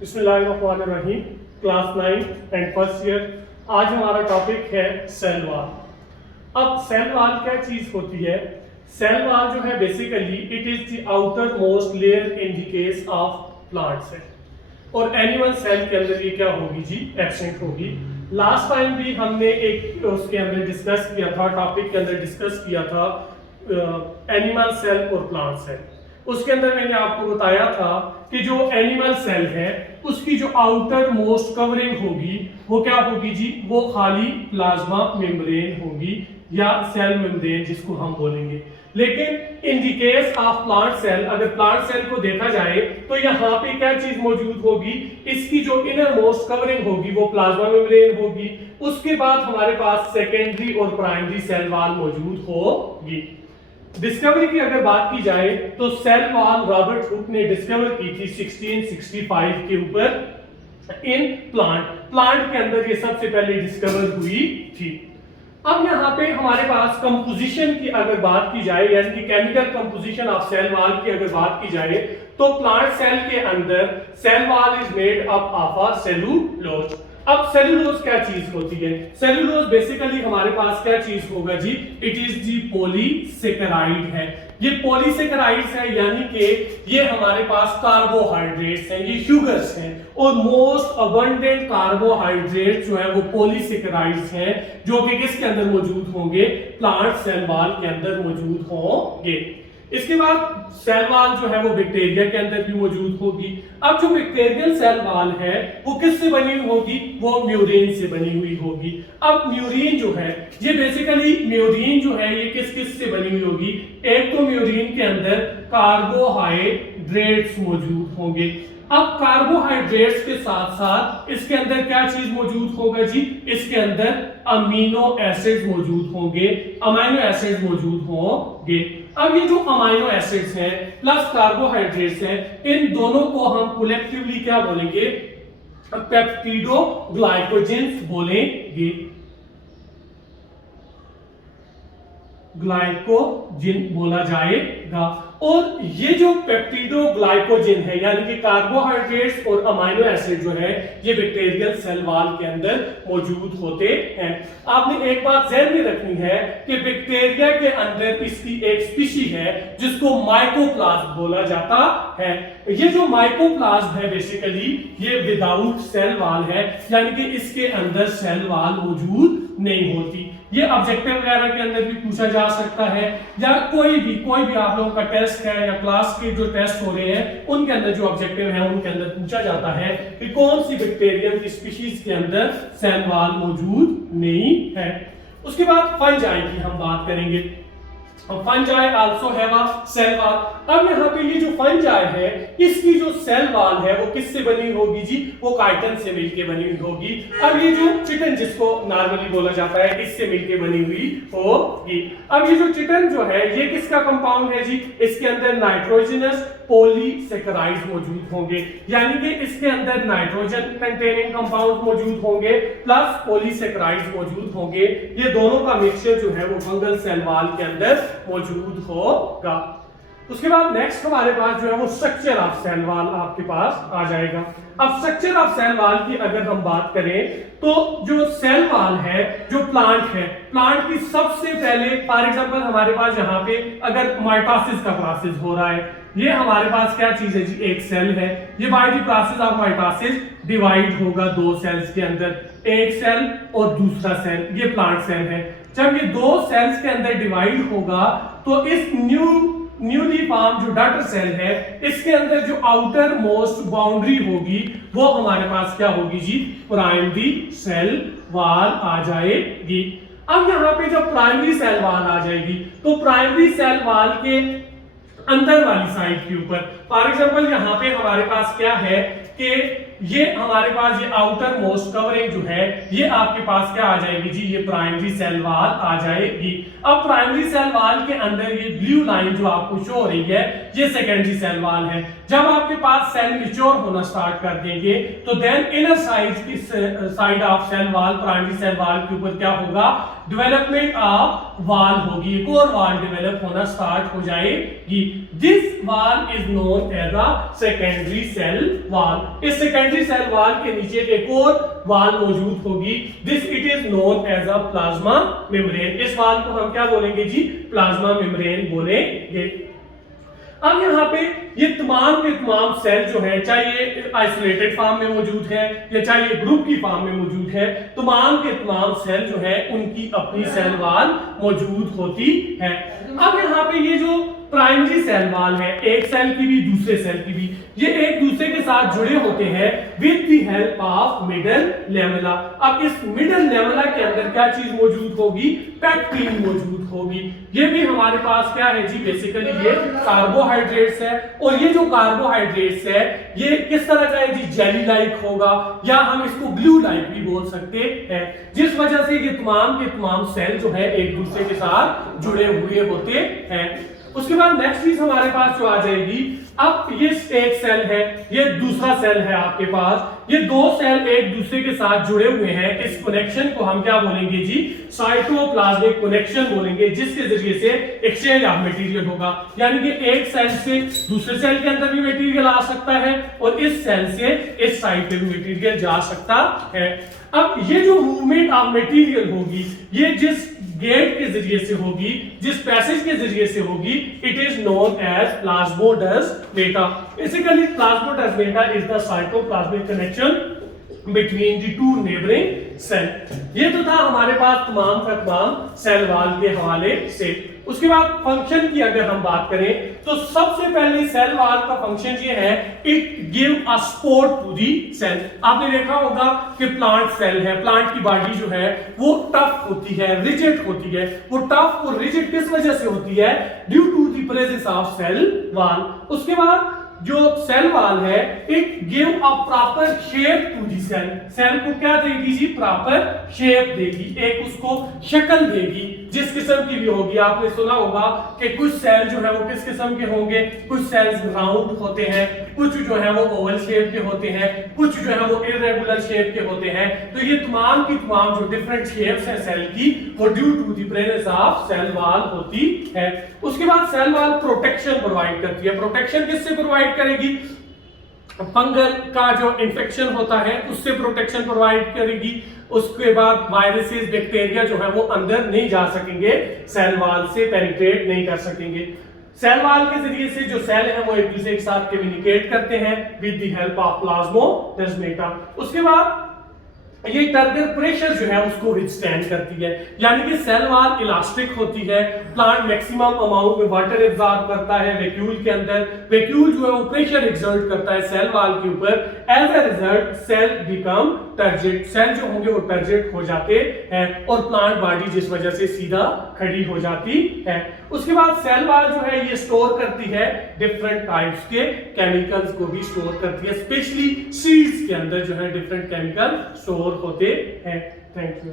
बिस्मिल्लाहिर्रहमानिर्रहीम। Class 9 and first year. आज हमारा टॉपिक है सेल वॉल। अब सेल वॉल क्या चीज होती है? सेल वॉल जो है basically it is the outer most layer in the case of plant cell, और एनिमल सेल के अंदर ये क्या होगी जी? एब्सेंट होगी। लास्ट टाइम भी हमने एक उसके अंदर डिस्कस किया था, टॉपिक के अंदर डिस्कस किया था एनिमल सेल और प्लांट सेल। उसके अंदर मैंने आपको बताया था कि जो एनिमल सेल है उसकी जो आउटर मोस्ट कवरिंग होगी वो क्या होगी जी? वो खाली प्लाज्मा मेम्ब्रेन होगी या सेल मेम्ब्रेन जिसको हम बोलेंगे। लेकिन in the case of plant cell, अगर प्लांट सेल को देखा जाए तो यहाँ पे क्या चीज मौजूद होगी? इसकी जो इनर मोस्ट कवरिंग होगी वो प्लाज्मा मेम्ब्रेन होगी। उसके बाद हमारे पास सेकेंडरी और प्राइमरी सेल वॉल मौजूद होगी। डिस्कवरी की अगर बात की जाए तो सेल वॉल रॉबर्ट हुक ने डिस्कवर की थी 1665 के ऊपर इन प्लांट के अंदर ये सबसे पहले डिस्कवर हुई थी। अब यहाँ पे हमारे पास कंपोजिशन की अगर बात की जाए, यानी कि chemical composition of cell wall की अगर बात की जाए तो प्लांट सेल के अंदर cell wall is made up of a cellulose. अब सेलुलोज क्या चीज होती है? सेलुलोज बेसिकली हमारे पास क्या चीज होगा जी? इट इज दी पॉलीसेकेराइड है। ये पॉलीसेकेराइड्स है, यानी कि ये हमारे पास कार्बोहाइड्रेट्स हैं, ये शुगर्स हैं, और मोस्ट अबंडेंट कार्बोहाइड्रेट जो है वो पॉलीसेकेराइड्स हैं, जो कि किसके अंदर मौजूद होंगे? प्लांट सेल वॉल के अंदर मौजूद होंगे। इसके बाद सेल वॉल जो है वो बैक्टीरिया के अंदर भी मौजूद होगी। अब जो बैक्टीरियल सेल वॉल है वो किससे बनी हुई होगी? वो म्यूरिन से बनी हुई होगी। अब म्यूरिन जो है ये बेसिकली म्यूरिन जो है ये किस किस से बनी हुई होगी? एक तो म्यूरिन के अंदर कार्बोहाइड्रेट्स मौजूद होंगे। अब कार्बोहाइड्रेट्स के साथ साथ इसके अंदर क्या चीज मौजूद होगा जी? इसके अंदर अमीनो एसिड्स मौजूद होंगे, अमीनो एसिड्स मौजूद होंगे। अब ये जो अमीनो एसिड्स हैं प्लस कार्बोहाइड्रेट्स हैं, इन दोनों को हम कलेक्टिवली क्या बोलेंगे? पेप्टिडोग्लाइकोजेंस बोलेंगे। ग्लाइकोजिन बोला जाएगा। और ये जो पेप्टिडोग्लाइकोजिन है, यानी कि कार्बोहाइड्रेट्स और अमीनो एसिड जो है ये बैक्टीरियल सेल वॉल के अंदर मौजूद होते हैं। आपने एक बात ध्यान में रखनी है कि बैक्टीरिया के अंदर इसकी एक स्पीशी है जिसको माइकोप्लाज्म बोला जाता है। ये जो माइकोप्लाज्म है बेसिकली ये विदाउट सेल वॉल है, यानी कि इसके अंदर सेल वॉल मौजूद नहीं होती। ये ऑब्जेक्टिव वगैरह के अंदर भी पूछा जा सकता है, या कोई भी आप लोगों का टेस्ट है या क्लास के जो टेस्ट हो रहे हैं उनके अंदर जो ऑब्जेक्टिव है उनके अंदर पूछा जाता है कि कौन सी बैक्टीरियम की स्पीशीज के अंदर सेल वॉल मौजूद नहीं है। उसके बाद फंजाई की हम बात करेंगे। Fungi also have a cell wall. अब यहाँ पे ये जो फंजाई है इसकी जो सेल वॉल है वो किससे बनी होगी जी? वो काइटिन से मिलके बनी हुई होगी। अब ये जो चिटिन जिसको नॉर्मली बोला जाता है इससे मिलके बनी हुई होगी। अब ये जो चिटिन जो है ये किसका कंपाउंड है जी? इसके अंदर नाइट्रोजनस पॉलीसेकेराइड्स मौजूद होंगे, यानी कि इसके अंदर नाइट्रोजन कंटेनिंग कंपाउंड मौजूद होंगे प्लस पॉलीसेकेराइड्स मौजूद होंगे। ये दोनों का मिक्सचर जो है वो फंगल सेल वॉल के अंदर मौजूद होगा। उसके बाद नेक्स्ट हमारे पास जो है वो स्ट्रक्चर ऑफ सेल वॉल आपके पास आ जाएगा। अब स्ट्रक्चर ऑफ सेल वॉल की अगर हम बात करें तो जो सेल वॉल है, जो प्लांट है, प्लांट की सबसे पहले फॉर एग्जांपल हमारे पास यहाँ पे अगर माइटोसिस का प्रोसेस हो रहा है, ये हमारे पास क्या चीज है जी? एक सेल है। ये by the process of mitosis divide होगा दो सेल्स के अंदर, एक सेल और दूसरा सेल, ये प्लांट सेल है। जब ये दो सेल्स के अंदर डिवाइड होगा तो इस न्यूली फॉर्म जो डॉटर सेल है इसके अंदर जो आउटर मोस्ट बाउंड्री होगी वो हमारे पास क्या होगी जी? प्राइमरी सेल वॉल आ जाएगी। अब यहाँ पे जब प्राइमरी सेल वॉल आ जाएगी तो प्राइमरी सेल वॉल के अंदर वाली साइड के ऊपर फॉर एग्जांपल यहाँ पे हमारे पास क्या है कि ये हमारे पास ये आउटर मोस्ट कवरिंग जो है ये आपके पास क्या आ जाएगी जी? ये प्राइमरी सेल वॉल आ जाएगी। अब प्राइमरी सेल वॉल के अंदर ये ब्लू लाइन जो आपको शो हो रही है ये सेकेंडरी सेल वॉल है। जब आपके पास सेल मैच्योर होना स्टार्ट कर देंगे तो then inner side of cell wall, primary cell wall के ऊपर क्या होगा? डेवलपमेंट ऑफ वॉल होगी, एक और वॉल डेवलप होना स्टार्ट हो जाएगी। This wall is known known as a secondary cell wall. इस सेकेंडरी सेल वॉल के नीचे एक और वॉल मौजूद होगी, this it is known as a plasma membrane. इस वॉल को हम क्या बोलेंगे जी, प्लाज्मा मेम्ब्रेन बोलेंगे। अब यहाँ पे ये तमाम के तमाम सेल जो है, चाहे ये आइसोलेटेड फॉर्म में मौजूद है या चाहे ये ग्रुप की फॉर्म में मौजूद है, तमाम के तमाम सेल जो है उनकी अपनी सेल वॉल मौजूद होती है। अब यहाँ पे ये जो प्राइमरी सेल वॉल है, एक सेल की भी दूसरे सेल की भी, ये एक दूसरे के साथ जुड़े होते हैं with the help of middle lamella. अब इस मिडल लेमेला के अंदर क्या चीज मौजूद होगी, पेक्टिन मौजूद होगी। ये भी हमारे पास क्या है जी, बेसिकली ये कार्बोहाइड्रेट्स है। और ये जो कार्बोहाइड्रेट्स है ये किस तरह का है जी, जेली लाइक होगा या हम इसको ग्लू लाइक भी बोल सकते हैं, जिस वजह से ये तमाम के तमाम सेल जो है एक दूसरे के साथ जुड़े हुए होते हैं। उसके बाद नेक्स्ट चीज हमारे पास जो आ जाएगी, अब ये एक सेल है, ये दूसरा सेल है आपके पास, ये दो सेल एक दूसरे के साथ जुड़े हुए हैं। इस कनेक्शन को हम क्या बोलेंगे जी, साइटोप्लाज्मिक कनेक्शन बोलेंगे, जिसके जरिए से एक्सचेंज ऑफ मटेरियल होगा। यानी कि एक सेल से दूसरे सेल के अंदर भी मटेरियल आ सकता है और इस सेल से इस साइड पे भी मटेरियल जा सकता है। अब ये जो मूवमेंट ऑफ मटेरियल होगी, ये जिस गेट के जरिए से होगी, जिस पैसेज के जरिए से होगी, it is known as plasmodesmata. Basically plasmodesmata is the cytoplasmic connection between the two neighbouring cell. ये तो था हमारे पास तमाम का तमाम सेल वॉल के हवाले से। उसके बाद फंक्शन की अगर हम बात करें तो सबसे पहले सेल वॉल का फंक्शन ये है, it give a support to the cell. आपने देखा होगा कि प्लांट सेल है, प्लांट की बॉडी जो है वो टफ होती है, रिजिड होती है। वो टफ और रिजिड किस वजह से होती है, due to the presence of cell wall. उसके बाद जो सेल वॉल है, it give a proper shape to the cell. Cell को क्या देगी जी, प्रॉपर शेप देगी, एक उसको शक्ल देगी जिस किस्म की भी होगी। आपने सुना होगा कि कुछ सेल जो है वो किस किस्म के होंगे, कुछ सेल्स राउंड होते हैं, कुछ जो है वो ओवल शेप के होते हैं, कुछ जो है वो इरेगुलर शेप के होते हैं। तो ये तमाम की तमाम जो डिफरेंट शेप्स हैं सेल की, वो due to the presence of cell wall होती है। उसके बाद सेल वॉल प्रोटेक्शन प्रोवाइड करती है। प्रोटेक्शन किससे प्रोवाइड करेगी, फंगल का जो इन्फेक्शन होता है उससे प्रोटेक्शन प्रोवाइड करेगी। उसके बाद वायरसेस, बैक्टीरिया जो है वो अंदर नहीं जा सकेंगे, सेल वॉल से पेनिट्रेट नहीं कर सकेंगे। सेल वॉल के जरिए से जो सेल है वो एक दूसरे के साथ कम्युनिकेट करते हैं with the help of plasmodesmata. उसके बाद ये टर्गर प्रेशर जो है उसको विथस्टैंड करती है, यानी कि सेल वॉल इलास्टिक होती है। प्लांट मैक्सिमम अमाउंट में वाटर एब्जॉर्ब करता है वैक्यूल के अंदर। वैक्यूल जो है वो प्रेशर एक्सर्ट करता है सेल वॉल के ऊपर। As a result cell become turgid, cell जो होंगे वो टर्जिट हो जाते हैं और प्लांट बॉडी जिस वजह से सीधा खड़ी हो जाती है। उसके बाद सेल वॉल जो है ये स्टोर करती है डिफरेंट टाइप्स के केमिकल्स को भी स्टोर करती है, स्पेशली सीड्स के अंदर जो है डिफरेंट केमिकल स्टोर होते हैं। Thank you.